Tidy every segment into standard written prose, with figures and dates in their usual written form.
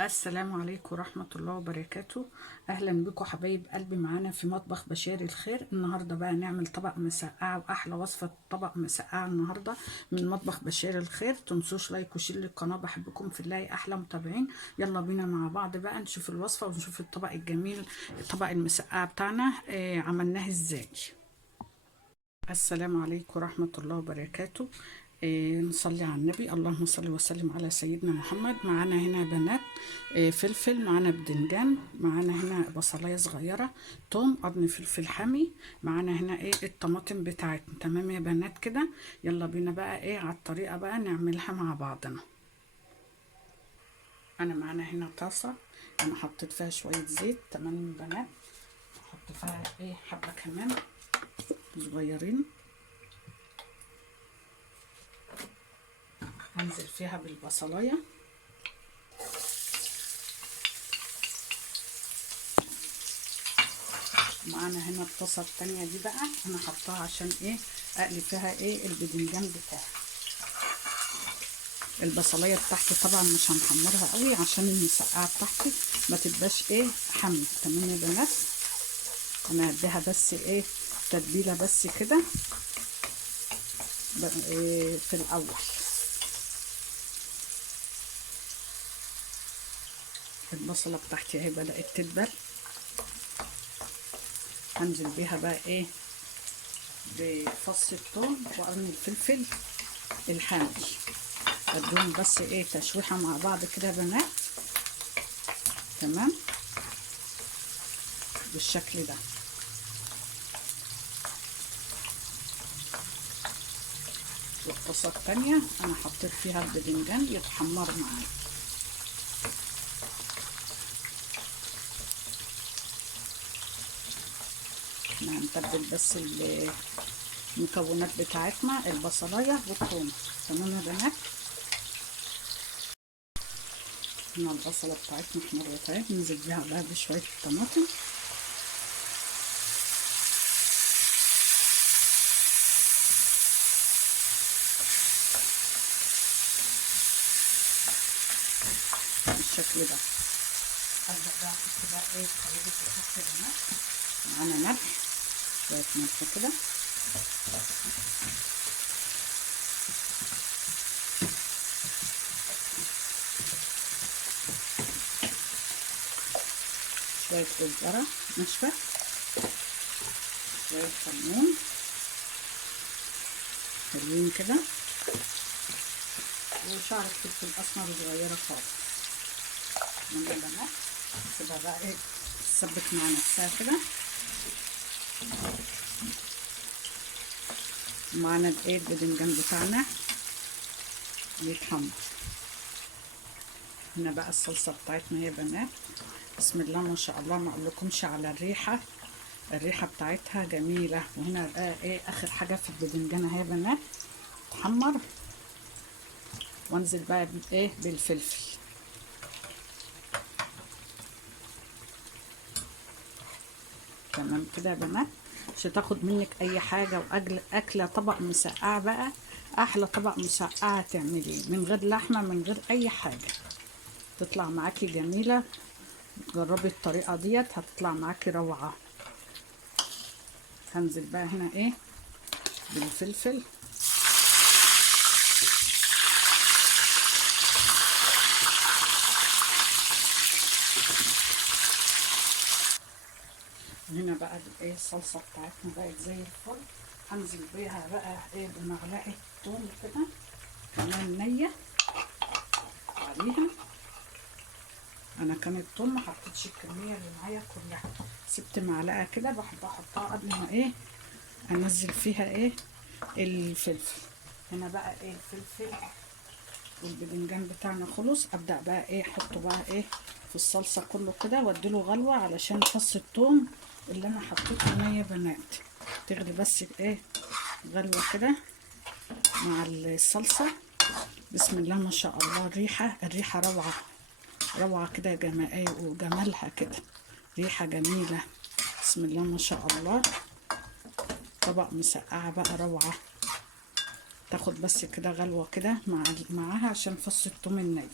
السلام عليكم ورحمة الله وبركاته. أهلا بكم حبايب قلبي معانا في مطبخ بشير الخير. النهاردة بقى نعمل طبق مسقعة وأحلى وصفة طبق مسقعة النهاردة من مطبخ بشير الخير. تنسوش لايك وشير للقناة، بحبكم في الله أحلى متابعين. يلا بينا مع بعض بقى نشوف الوصفة ونشوف الطبق الجميل، طبق المسقعة بتاعنا عملناه ازاي. السلام عليكم ورحمة الله وبركاته. نصلي على النبي. اللهم صل وسلم على سيدنا محمد. معانا هنا بنات فلفل، معانا بدنجان، معانا هنا بصلاية صغيرة، توم، قرن فلفل حامي، معانا هنا الطماطم بتاعتنا. تمام يا بنات كده. يلا بينا بقى على الطريقة بقى نعملها مع بعضنا. انا معانا هنا طاسة، انا حطيت فيها شوية زيت. تمام يا بنات. احط فيها حبة كمان صغيرين. هنزل فيها بالبصلايه. معانا هنا الطاسه التانية دي بقى انا حطاها عشان اقلي فيها البدنجان بتاعي. البصلايه بتاعتي طبعا مش هنحمرها قوي عشان المسقعه بتاعتي ما تبقاش حمر. تمام يا بنات. انا هديها بس تتبيله بس كده في الاول. البصله بتاعتي اهي بدات تدبل. هنزل بيها بقى بفص الثوم وقرن الفلفل الحامي. ادوهم بس تشويحه مع بعض كده يا بنات. تمام بالشكل ده. والطاسه التانية انا حطيت فيها الباذنجان يتحمر معايا. احنا هنتبل بس المكونات بتاعتنا، البصلايه والثوم. تمام يا بنات. هنا البصله بتاعتنا احمرت اهي، ننزل بيها بقى بشويه الطماطم. بالشكل ده. ابدا بقى احط بقى الخليط بتاعتي هنا. معانا ملح، شويه ملح كده، شويه كزبره ناشفه، شويه كمون حلوين كده، وشعرة فلفل اسمر صغيره خالص. من البنات نسيبها بقى تسبك مع نفسها كده. معانا الباذنجان بتاعنا يتحمر. هنا بقى الصلصه بتاعتنا يا بنات. بسم الله ما شاء الله، ما اقولكمش على الريحه. الريحه بتاعتها جميله. وهنا بقى اخر حاجه في الباذنجان اهي يا بنات تحمر. وانزل بقى بالفلفل. تمام كده يا بنات. مش هتاخد منك اي حاجه، اكله طبق مسقعه بقى. احلى طبق مسقعه تعمليه من غير لحمه، من غير اي حاجه، تطلع معاكي جميله. جربي الطريقه ديت هتطلع معاكي روعه. هنزل بقى هنا بالفلفل. هنا بقى الصلصه بتاعتنا بقت زي الفل. هنزل بيها بقى بمعلقه توم كده كمان نيه عليها. انا كان التوم ما حطيتش الكميه اللي معايا كلها، سبت معلقه كده. بحب احطها قبل ما انزل فيها الفلفل. هنا بقى الفلفل والباذنجان بتاعنا خلص. ابدا بقى احطه بقى في الصلصه كله كده واديله غلوه علشان فص الثوم اللي انا حطيته هنا يا بنات تغلي بس غلوه كده مع الصلصه. بسم الله ما شاء الله. الريحه روعه روعه كده يا وجمالها كده. ريحه جميله. بسم الله ما شاء الله. طبق مسقعه بقى روعه. تاخد بس كده غلوه كده معاها عشان فص الثوم الني.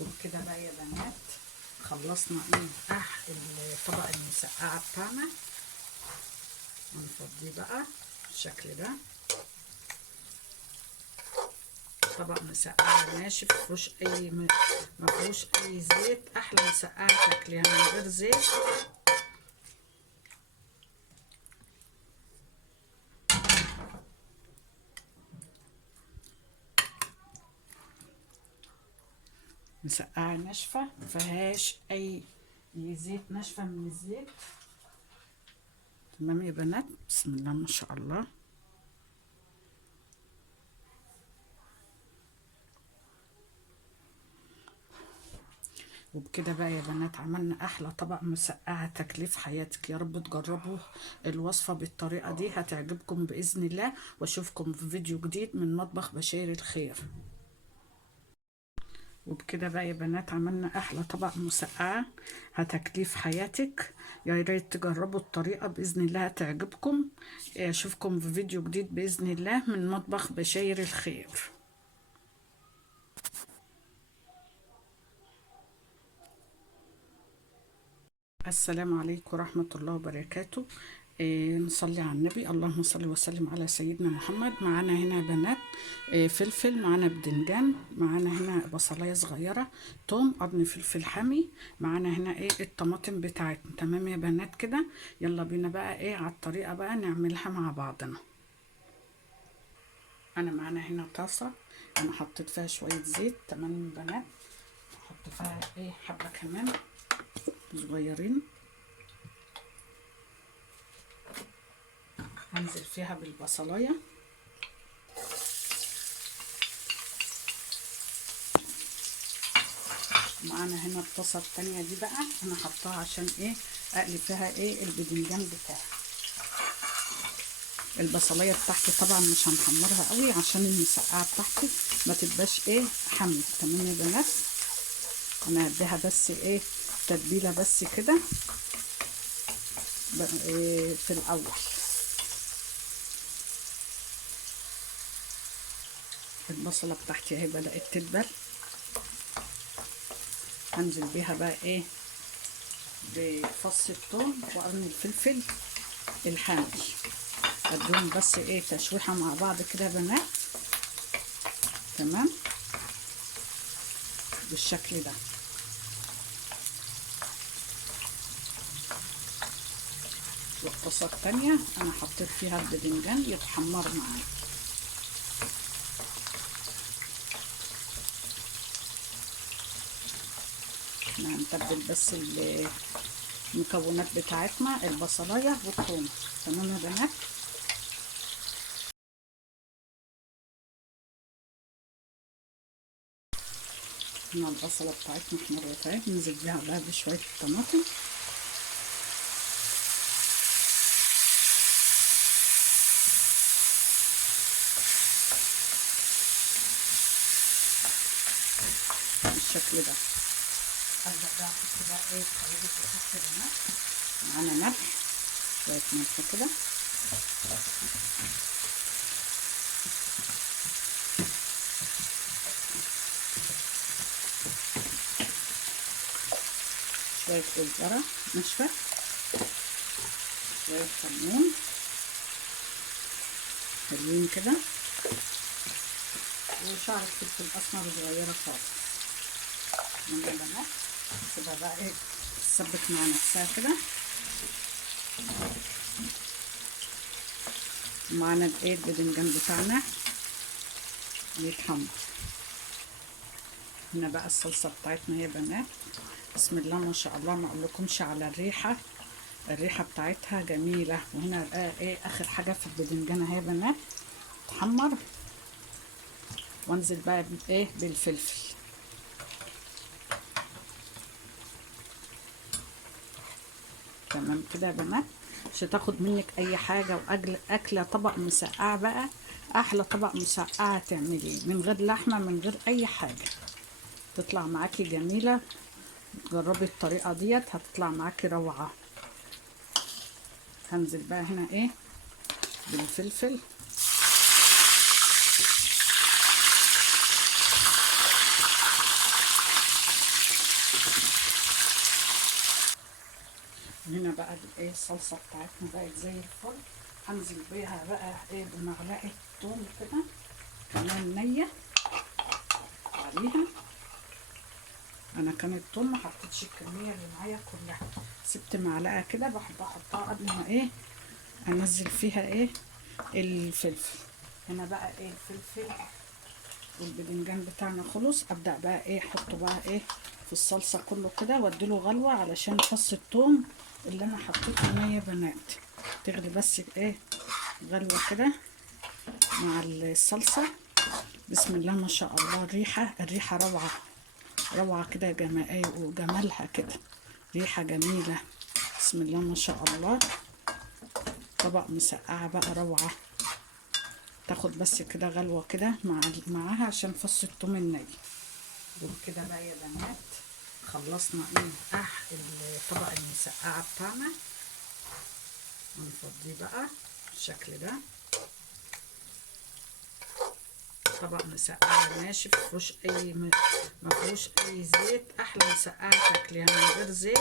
وبكده بقى يا بنات خلصنا الطبق المسقعه بتاعنا. هنفضيه بقى بالشكل ده. طبق مسقعه ناشف ما فيهوش اي زيت. احلى مسقعه تاكليها من غير زيت. مسقعه ناشفه ما فيهاش اي زيت، ناشفه من الزيت. تمام يا بنات، بسم الله ما شاء الله. وبكده بقى يا بنات عملنا احلى طبق مسقعه تاكليه في حياتك. يا رب تجربوا الوصفه بالطريقه دي، هتعجبكم باذن الله. واشوفكم في فيديو جديد من مطبخ بشاير الخير. وبكده بقى يا بنات عملنا احلى طبق مسقعه هتاكليه في حياتك. يا ريت تجربوا الطريقه باذن الله هتعجبكم. اشوفكم في فيديو جديد باذن الله من مطبخ بشاير الخير. السلام عليكم ورحمة الله وبركاته. نصلي على النبي. اللهم صل وسلم على سيدنا محمد. معانا هنا بنات فلفل، معانا بدنجان، معانا هنا بصلاية صغيرة، توم، قرن فلفل حامي، معانا هنا الطماطم بتاعتنا. تمام يا بنات كده. يلا بينا بقى على الطريقة بقى نعملها مع بعضنا. انا معانا هنا طاسة، انا حطيت فيها شوية زيت. تمام يا بنات. احط فيها حبة كمان صغيرين. هنزل فيها بالبصلايه. معانا هنا الطاسه التانية دي بقى انا حطاها عشان اقلي فيها البدنجان بتاعي. البصلايه بتاعتي طبعا مش هنحمرها قوي عشان المسقعه بتاعتي ما تبقاش حمرا. تمام يا بنات. انا هديها بس تتبيله بس كده في الاول. البصله بتاعتي اهي بدات تدبل. هنزل بيها بقى بفص الثوم وقرن الفلفل الحامي. اديهم بس تشويحه مع بعض كده يا بنات. تمام بالشكل ده. والطاسه التانية انا حطيت فيها الباذنجان يتحمر معايا. هنتبل بس المكونات بتاعتنا، البصلايه والثوم. تمام يا بنات. هنا البصله بتاعتنا احمرت اهي. ننزل بيها بقى بشويه الطماطم. بالشكل ده. ابدا بقى احط بقى توابل الخس هنا. معانا ملح، شويه ملح كده، شويه كزبره ناشفه، شويه كمون حلوين كده، وشعرة فلفل اسمر صغيره خالص. من البنات كده بقى تسبك مع نفسها كده. معانا الباذنجان بتاعنا يتحمر. هنا بقى الصلصه بتاعتنا يا بنات. بسم الله ما شاء الله، ما اقولكمش على الريحه بتاعتها جميله. وهنا بقى اخر حاجه في الباذنجان اهي يا بنات تحمر. وانزل بقى بالفلفل. تمام كده يا بنات. مش هتاخد منك اي حاجه. واكله طبق مسقعه بقى، احلى طبق مسقعه تعمليه من غير لحمه من غير اي حاجه، تطلع معاكي جميله. جربي الطريقه ديت هتطلع معاكي روعه. هنزل بقى هنا بالفلفل. هنا بقى الايه الصلصه بتاعتنا بقت زي الفل. هنزل بيها بقى ايه بمعلقه توم كده كمان نيه عليها. انا كان التوم ما حطيتش الكميه اللي معايا كلها، سبت معلقه كده بحب احطها قبل ما ايه انزل فيها ايه الفلفل. هنا بقى ايه الفلفل والبدنجان بتاعنا خلص. ابدا بقى ايه احطه بقى ايه في الصلصه كله كده واديله غلوه علشان فص الثوم اللي انا حطيته نيه بنات تغلي بس ايه غلوه كده مع الصلصه. بسم الله ما شاء الله. الريحه روعه روعه كده وجمالها كده ريحه جميله. بسم الله ما شاء الله. طبق مسقعه بقى روعه. تاخد بس كده غلوه كده معاها عشان فص الثوم الني. وبكده بقى يا بنات خلصنا ايه الطبق المسقعه بتاعنا. هنفضيه بقى بالشكل ده. طبق مسقعه ناشف ما فيهوش اي زيت. احلى مسقعه تاكليها من غير زيت.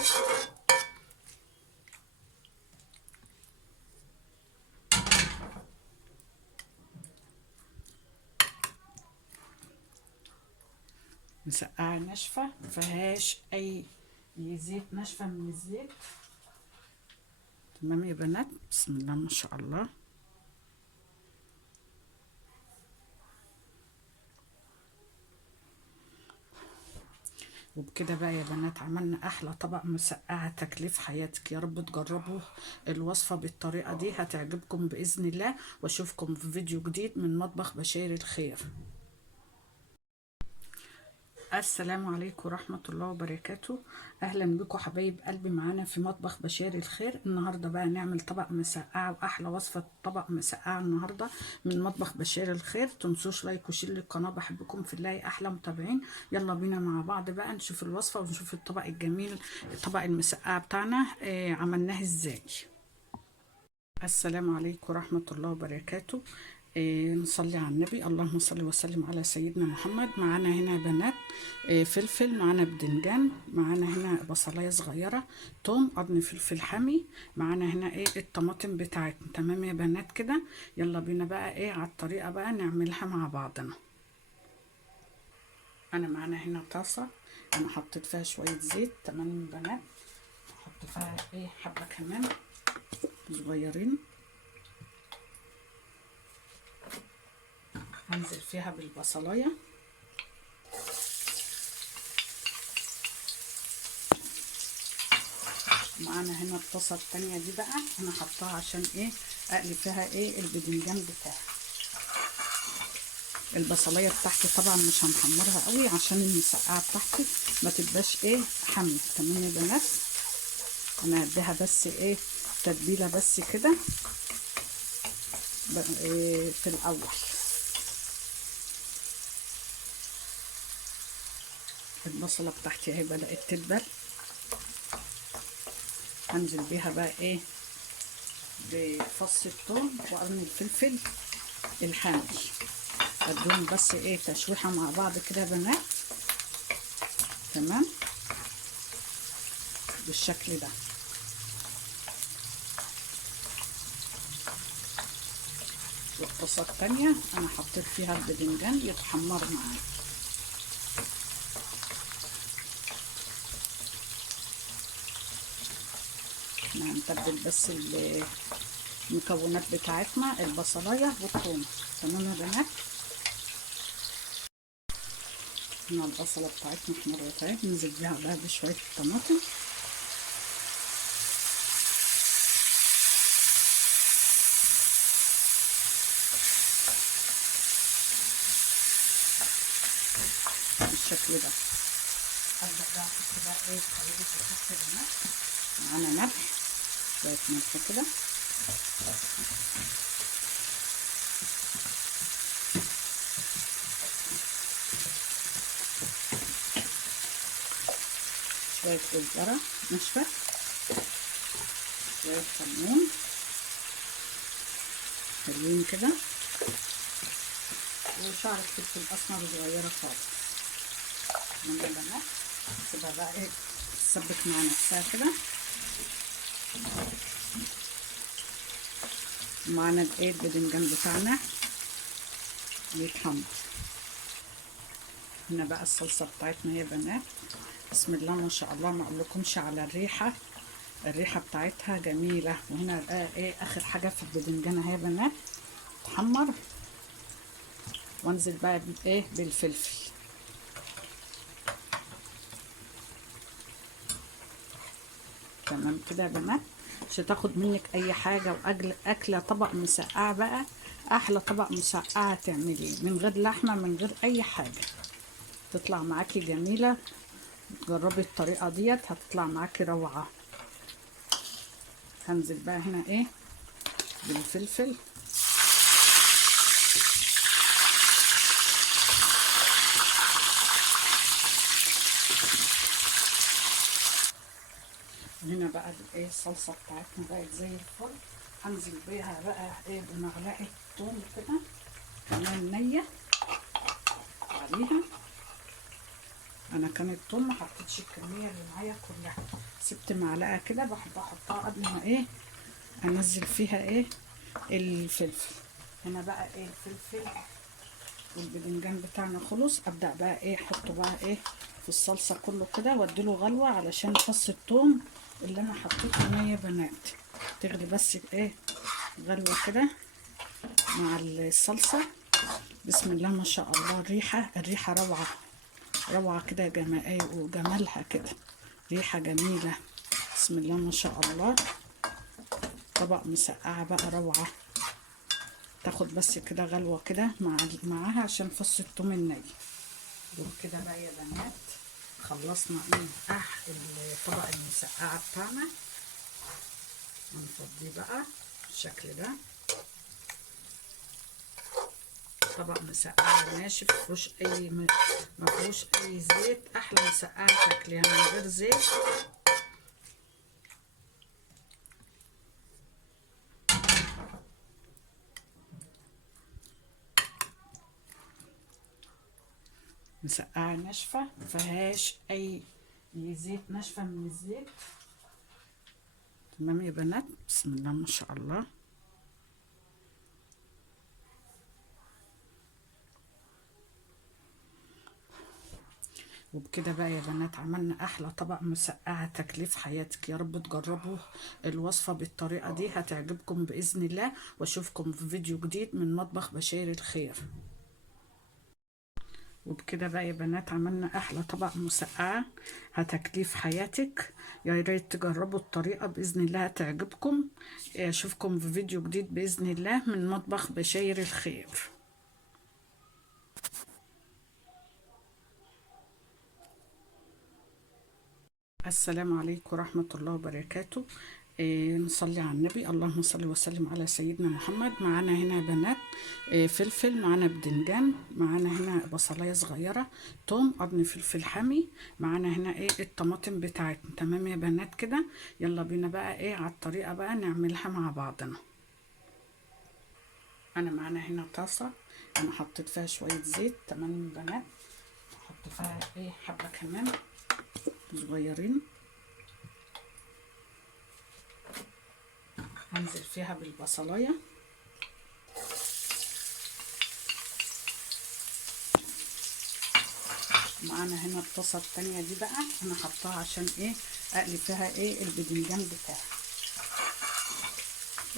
مسقعه ناشفه مفيهاش اي زيت، ناشفه من الزيت. تمام يا بنات. بسم الله ما شاء الله. وبكده بقى يا بنات عملنا احلى طبق مسقعه تاكليه في حياتك. يا رب تجربوا الوصفه بالطريقه دي هتعجبكم باذن الله. واشوفكم في فيديو جديد من مطبخ بشاير الخير. السلام عليكم ورحمة الله وبركاته. أهلا بكم حبايب قلبي معانا في مطبخ بشير الخير. النهاردة بقى نعمل طبق مسقعة وأحلى وصفة طبق مسقعة النهاردة من مطبخ بشير الخير. تنسوش لايك وشير للقناة، بحبكم في الله أحلى متابعين. يلا بينا مع بعض بقى نشوف الوصفة ونشوف الطبق الجميل طبق المسقعة بتاعنا عملناه ازاي. السلام عليكم ورحمة الله وبركاته. نصلي على النبي. اللهم صل وسلم على سيدنا محمد. معانا هنا بنات فلفل، معانا بدنجان، معانا هنا بصلايه صغيره، توم، قرن فلفل حامي، معانا هنا ايه الطماطم بتاعتنا. تمام يا بنات كده. يلا بينا بقى ايه على الطريقه بقى نعملها مع بعضنا. انا معانا هنا طاسه انا حطيت فيها شويه زيت. تمام يا بنات. احط فيها ايه حبه كمان صغيرين. هنزل فيها بالبصلايه. معانا هنا الطاسه التانية دي بقى انا حطاها عشان ايه اقلي فيها ايه البدنجان بتاعي. البصلايه بتاعتي طبعا مش هنحمرها قوي عشان المسقعه بتاعتي ما تبقاش ايه حمر. تمام يا بنات. انا هديها بس ايه تتبيله بس كده إيه في الاول. البصله بتاعتي اهي بدات تدبل. هنزل بيها بقى ايه بفص الثوم وقرن الفلفل الحامي. اديهم بس ايه تشويحه مع بعض كده يا بنات. تمام بالشكل ده. والطاسه التانية انا حطيت فيها البدنجان يتحمر معايا. هنتبل بس المكونات بتاعتنا البصلايه والثوم. تمام يا بنات. هنا البصله بتاعتنا احمرت اهي. ننزل بيها بقى بشويه الطماطم. بالشكل ده. هبدا بقى احط بقى ايه خليط الخس هنا. معانا ملح شويه ملح كده. شويه كزبره ناشفه، شويه كمون حلوين كده، وشعرة فلفل اسمر صغيره خالص. من البنات سيبها بقى ايه تسبك مع نفسها كده. معانا الايه الباذنجان بتاعنا بيتحمر. هنا بقى الصلصه بتاعتنا يا بنات، بسم الله ما شاء الله، ما اقولكمش على الريحه، الريحه بتاعتها جميله. وهنا بقى ايه اخر حاجه في الباذنجان اهي يا بنات تحمر. وانزل بقى بايه بالفلفل. تمام كده يا بنات، مش هتاخد منك اي حاجه. اكله طبق مسقعه بقى، احلى طبق مسقعه تعمليه من غير لحمه من غير اي حاجه، تطلع معاكي جميله. جربي الطريقه ديت هتطلع معاكي روعه. هنزل بقى هنا ايه بالفلفل. هنا بقى ايه الصلصه بتاعتنا بقت زي الفل. هنزل بيها بقى ايه بمعلقه توم كده كمان نيه عليها. انا كان التوم ما حطيتش الكميه اللي معايا كلها، سبت معلقه كده، بحب احطها قبل ما ايه انزل فيها ايه الفلفل. هنا بقى ايه الفلفل والباذنجان بتاعنا خلص. ابدا بقى ايه احطه بقى ايه في الصلصه كله كده واديله غلوه، علشان فص الثوم اللي انا حطيته هنا يا بنات تغلي بس ايه غلوه كده مع الصلصه. بسم الله ما شاء الله، الريحه روعه روعه كده يا جماعه، وجمالها كده ريحه جميله. بسم الله ما شاء الله، طبق مسقعه بقى روعه. تاخد بس كده غلوه كده معاها عشان فص الثوم الني. وكده بقى يا بنات خلصنا من الطبق المسقعه بتاعنا. هنفضيه بقى بالشكل ده، طبق مسقعه ناشف مفيهوش اي مفيهوش اي زيت. احلى مسقعه تاكليها من غير زيت. مسقعه ناشفه مفيهاش اي زيت، ناشفه من الزيت. تمام يا بنات، بسم الله ما شاء الله. وبكده بقى يا بنات عملنا احلى طبق مسقعه تاكليه في حياتك. يا رب تجربوا الوصفه بالطريقه دي، هتعجبكم باذن الله. واشوفكم في فيديو جديد من مطبخ بشاير الخير. وبكده بقى يا بنات عملنا احلى طبق مسقعه هتاكليه في حياتك. يا ريت تجربوا الطريقه باذن الله هتعجبكم. اشوفكم في فيديو جديد باذن الله من مطبخ بشاير الخير. السلام عليكم ورحمة الله وبركاته. نصلي على النبي. اللهم صل وسلم على سيدنا محمد. معانا هنا يا بنات فلفل، معانا بدنجان، معانا هنا بصلايه صغيره، توم، قرن فلفل حامي، معانا هنا ايه الطماطم بتاعتنا. تمام يا بنات كده، يلا بينا بقى ايه على الطريقه بقى نعملها مع بعضنا. انا معانا هنا طاسه، انا حطيت فيها شويه زيت. تمام يا بنات، احط فيها ايه حبه كمان صغيرين. هنزل فيها بالبصلايه. معانا هنا الطاسه التانية دي بقى انا حطاها عشان ايه اقلي فيها ايه الباذنجان بتاعي.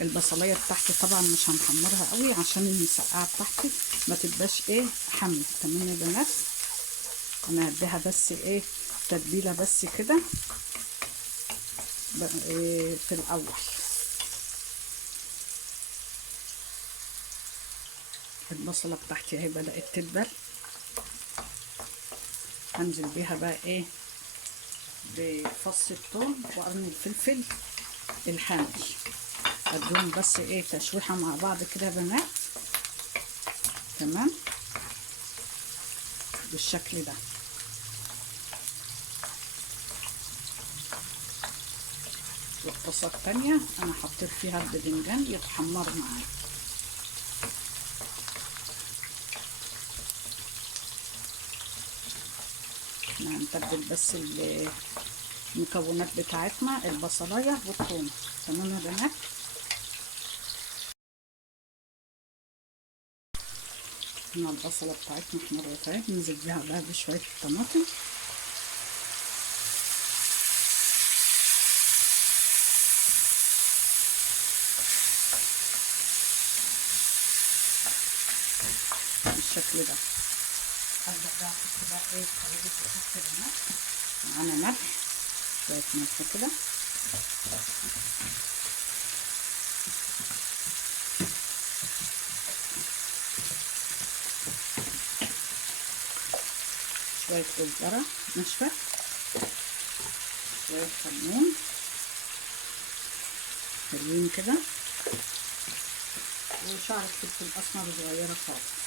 البصلايه بتاعتي طبعا مش هنحمرها قوي عشان المسقعه بتاعتي ما تبقاش ايه حاميه. تمام يا بنات، انا هديها بس ايه تتبيله بس كده إيه في الاول. البصله بتاعتي اهي بدات تدبل. هنزل بيها بقى ايه بفص الثوم وقرن الفلفل الحامي، اديهم بس ايه تشويحه مع بعض كده يا بنات. تمام بالشكل ده. والطاسه التانية انا حطيت فيها الباذنجان يتحمر معايا. هنتبل بس المكونات بتاعتنا البصلايه والثوم. تمام يا بنات. هنا البصلة بتاعتنا احمرت اهي، ننزل بيها بقى بشوية الطماطم. بالشكل ده. ابدأ بقى احط بقى ايه توابل كده هنا، معانا ملح، شوية ملح كده، شوية كزبرة ناشفة، شوية كمون حلوين كده، وشعرة فلفل أسمر صغيرة خالص.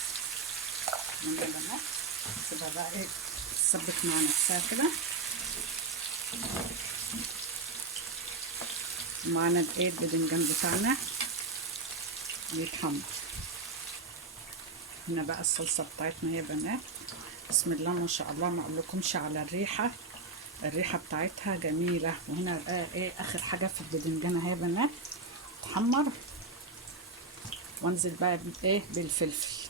من البنات سيبها بقى ايه تسبك مع نفسها كده. ومعانا الايه الباذنجان بتاعنا بيتحمر. هنا بقى الصلصة بتاعتنا يا بنات، بسم الله ما شاء الله، ما اقولكمش على الريحة بتاعتها جميلة. وهنا بقى ايه اخر حاجة في الباذنجان اهي يا بنات تحمر. وانزل بقى بايه بالفلفل.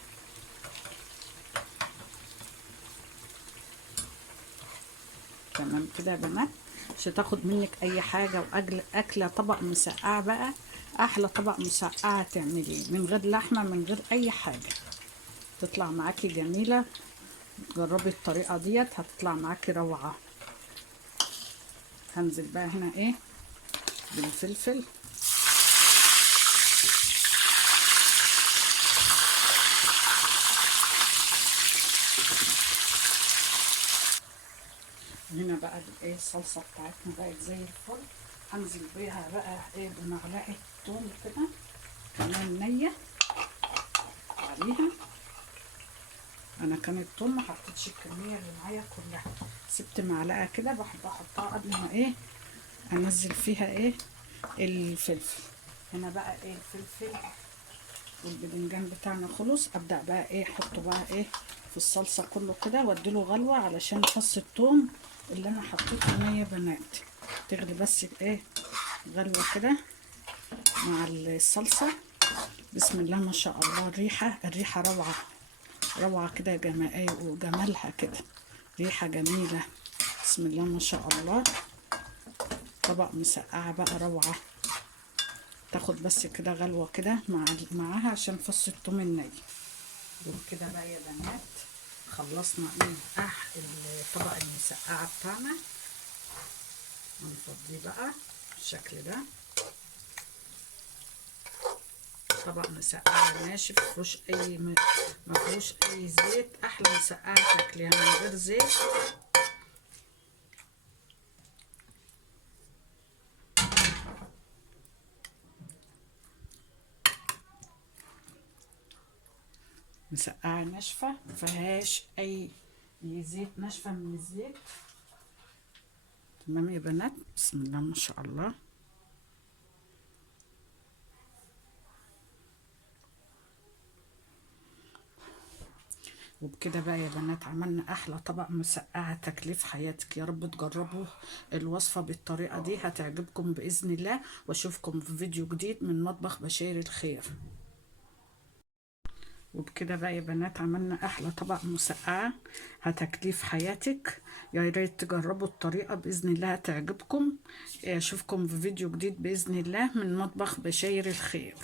تمام كده يا بنات، مش هتاخد منك اي حاجه. اكله طبق مسقعه بقى، احلى طبق مسقعه تعمليه من غير لحمه من غير اي حاجه، تطلع معاكي جميله. جربي الطريقه ديت هتطلع معاكي روعه. هنزل بقى هنا ايه بالفلفل. هنا بقى ايه الصلصه بتاعتنا بقت زي الفل. هنزل بيها بقى ايه بمعلقه توم كده كمان نيه عليها. انا كان التوم ما حطيتش الكميه اللي معايا كلها، سبت معلقه كده، بحب احطها قبل ما ايه انزل فيها ايه الفلفل. هنا بقى ايه الفلفل والباذنجان بتاعنا خلص. ابدا بقى ايه احطه بقى ايه في الصلصه كله كده واديله غلوه، علشان فص الثوم اللي انا حطيته هنا يا بنات تغلي بس ايه غلوه كده مع الصلصه. بسم الله ما شاء الله، الريحه روعه روعه كده جماعيه، وجمالها كده ريحه جميله. بسم الله ما شاء الله، طبق مسقعه بقى روعه. تاخد بس كده غلوه كده معاها عشان فص الثوم الني. وبكده بقى يا بنات خلصنا ايه الطبق المسقعه بتاعنا. هنفضيه بقى بالشكل ده، طبق مسقعه ناشف ما فيهوش اي زيت. احلى مسقعه تاكليها من غير زيت. مسقعه ناشفه مفيهاش اي زيت، ناشفه من الزيت. تمام يا بنات، بسم الله ما شاء الله. وبكده بقى يا بنات عملنا احلى طبق مسقعه تاكليه في حياتك. يا رب تجربوا الوصفه بالطريقه دي هتعجبكم باذن الله. واشوفكم في فيديو جديد من مطبخ بشاير الخير. وبكده بقى يا بنات عملنا احلى طبق مسقعه هتاكليه في حياتك. يا ريت تجربوا الطريقه باذن الله هتعجبكم. اشوفكم في فيديو جديد باذن الله من مطبخ بشاير الخير.